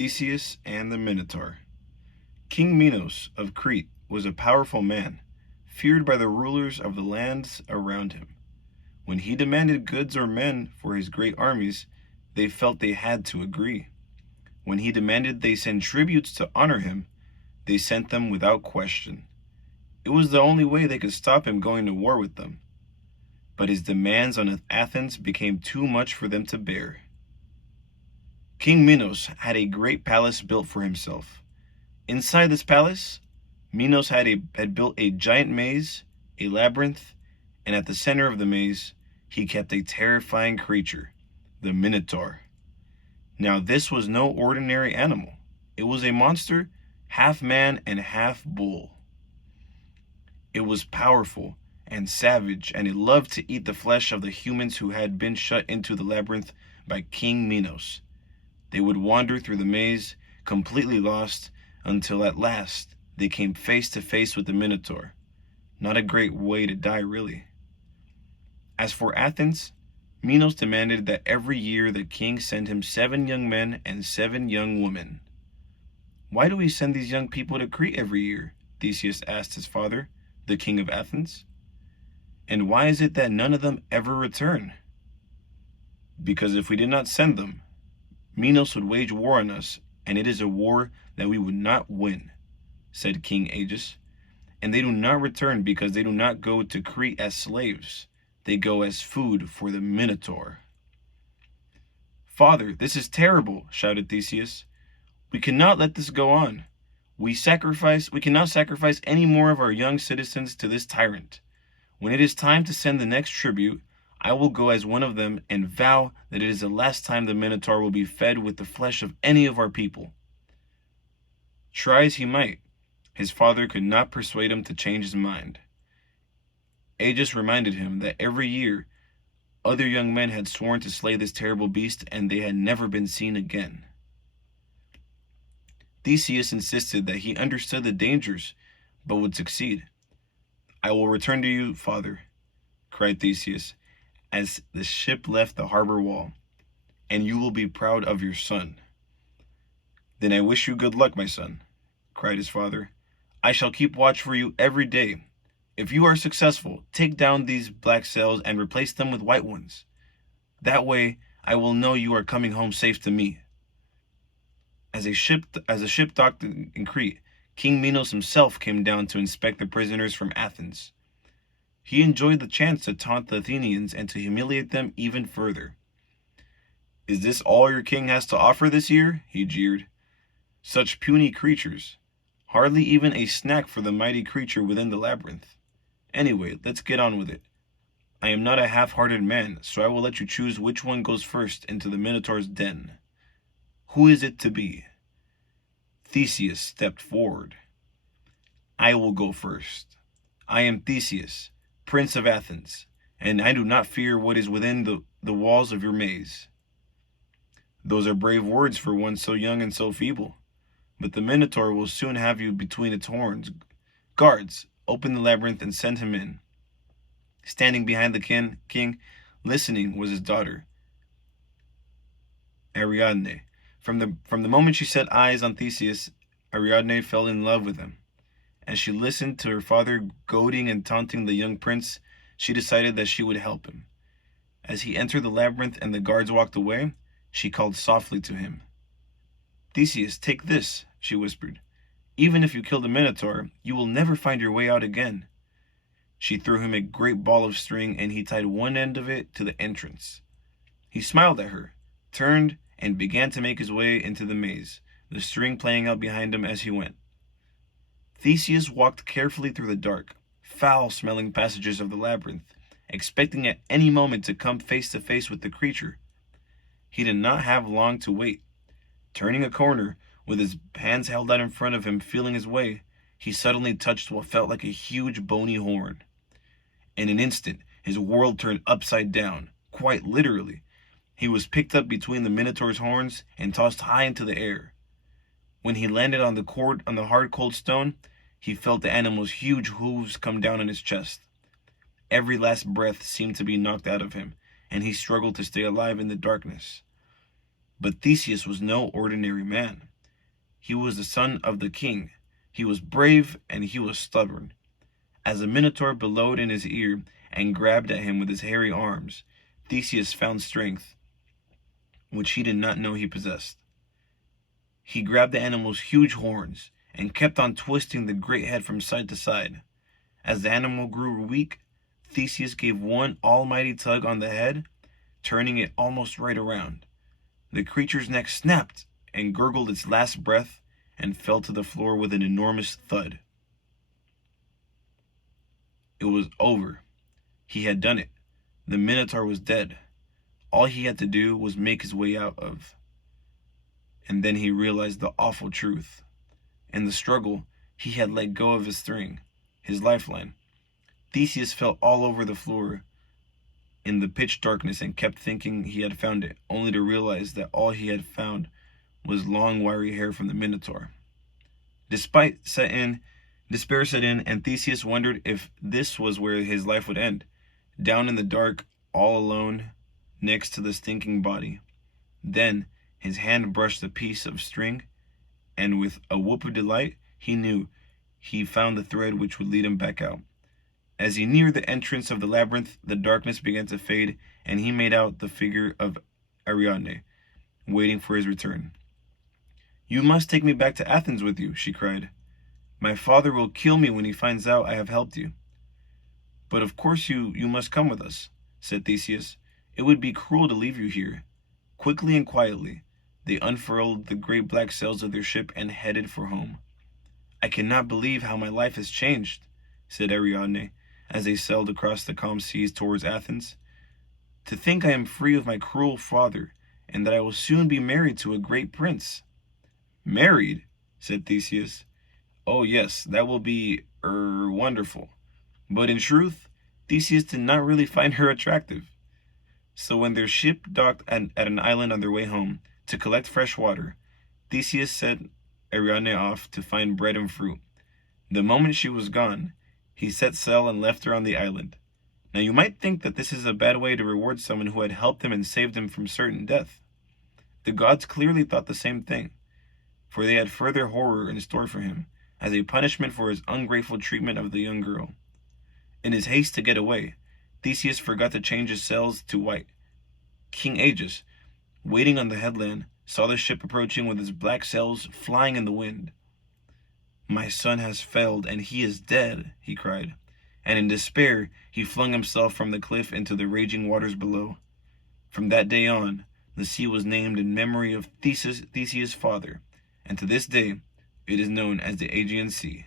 Theseus and the Minotaur. King Minos of Crete was a powerful man, feared by the rulers of the lands around him. When he demanded goods or men for his great armies, they felt they had to agree. When he demanded they send tributes to honor him, they sent them without question. It was the only way they could stop him going to war with them. But his demands on Athens became too much for them to bear. King Minos had a great palace built for himself. Inside this palace, Minos had built a giant maze, a labyrinth, and at the center of the maze, he kept a terrifying creature, the Minotaur. Now this was no ordinary animal. It was a monster, half man and half bull. It was powerful and savage, and it loved to eat the flesh of the humans who had been shut into the labyrinth by King Minos. They would wander through the maze, completely lost, until at last they came face to face with the Minotaur. Not a great way to die, really. As for Athens, Minos demanded that every year the king send him 7 young men and 7 young women. "Why do we send these young people to Crete every year?" Theseus asked his father, the king of Athens. "And why is it that none of them ever return?" "Because if we did not send them, Minos would wage war on us, and it is a war that we would not win," said King Aegeus. "And they do not return because they do not go to Crete as slaves. They go as food for the Minotaur." "Father, this is terrible," shouted Theseus. "We cannot let this go on. We cannot sacrifice any more of our young citizens to this tyrant. When it is time to send the next tribute, I will go as one of them and vow that it is the last time the Minotaur will be fed with the flesh of any of our people." Try as he might, his father could not persuade him to change his mind. Aegeus reminded him that every year other young men had sworn to slay this terrible beast, and they had never been seen again. Theseus insisted that he understood the dangers, but would succeed. "I will return to you, father," cried Theseus, as the ship left the harbor wall, "and you will be proud of your son." "Then I wish you good luck, my son," cried his father. "I shall keep watch for you every day. If you are successful, take down these black sails and replace them with white ones. That way I will know you are coming home safe to me." As a ship docked in Crete, King Minos himself came down to inspect the prisoners from Athens. He enjoyed the chance to taunt the Athenians and to humiliate them even further. "Is this all your king has to offer this year?" he jeered. "Such puny creatures. Hardly even a snack for the mighty creature within the labyrinth. Anyway, let's get on with it. I am not a half-hearted man, so I will let you choose which one goes first into the Minotaur's den. Who is it to be?" Theseus stepped forward. "I will go first. I am Theseus, Prince of Athens, and I do not fear what is within the walls of your maze." "Those are brave words for one so young and so feeble. But the Minotaur will soon have you between its horns. Guards, open the labyrinth and send him in." Standing behind the king, listening, was his daughter, Ariadne. From the moment she set eyes on Theseus, Ariadne fell in love with him. As she listened to her father goading and taunting the young prince, she decided that she would help him. As he entered the labyrinth and the guards walked away, she called softly to him. "Theseus, take this," she whispered. "Even if you kill the Minotaur, you will never find your way out again." She threw him a great ball of string, and he tied one end of it to the entrance. He smiled at her, turned, and began to make his way into the maze, the string playing out behind him as he went. Theseus walked carefully through the dark, foul-smelling passages of the labyrinth, expecting at any moment to come face to face with the creature. He did not have long to wait. Turning a corner, with his hands held out in front of him feeling his way, he suddenly touched what felt like a huge bony horn. In an instant, his world turned upside down, quite literally. He was picked up between the Minotaur's horns and tossed high into the air. When he landed on the hard cold stone, he felt the animal's huge hooves come down on his chest. Every last breath seemed to be knocked out of him, and he struggled to stay alive in the darkness. But Theseus was no ordinary man. He was the son of the king. He was brave and he was stubborn. As the Minotaur bellowed in his ear and grabbed at him with his hairy arms, Theseus found strength, which he did not know he possessed. He grabbed the animal's huge horns and kept on twisting the great head from side to side. As the animal grew weak, Theseus gave one almighty tug on the head, turning it almost right around. The creature's neck snapped and gurgled its last breath and fell to the floor with an enormous thud. It was over. He had done it. The Minotaur was dead. All he had to do was make his way out of. And then he realized the awful truth. In the struggle, he had let go of his string, his lifeline. Theseus fell all over the floor in the pitch darkness and kept thinking he had found it, only to realize that all he had found was long, wiry hair from the Minotaur. Despair set in, and Theseus wondered if this was where his life would end, down in the dark, all alone, next to the stinking body. Then his hand brushed the piece of string, and with a whoop of delight, he knew he found the thread which would lead him back out. As he neared the entrance of the labyrinth, the darkness began to fade, and he made out the figure of Ariadne, waiting for his return. "You must take me back to Athens with you," she cried. "My father will kill me when he finds out I have helped you." "But of course you must come with us," said Theseus. "It would be cruel to leave you here." Quickly and quietly, they unfurled the great black sails of their ship and headed for home. "I cannot believe how my life has changed," said Ariadne, as they sailed across the calm seas towards Athens. "To think I am free of my cruel father, and that I will soon be married to a great prince." "Married?" said Theseus. "Oh yes, that will be, wonderful." But in truth, Theseus did not really find her attractive. So when their ship docked at an island on their way home to collect fresh water, Theseus sent Ariadne off to find bread and fruit. The moment she was gone, he set sail and left her on the island. Now you might think that this is a bad way to reward someone who had helped him and saved him from certain death. The gods clearly thought the same thing, for they had further horror in store for him, as a punishment for his ungrateful treatment of the young girl. In his haste to get away, Theseus forgot to change his sails to white. King Aegis, waiting on the headland, saw the ship approaching with its black sails flying in the wind. "My son has failed, and he is dead," he cried, and in despair he flung himself from the cliff into the raging waters below. From that day on, the sea was named in memory of Theseus' father, and to this day it is known as the Aegean Sea.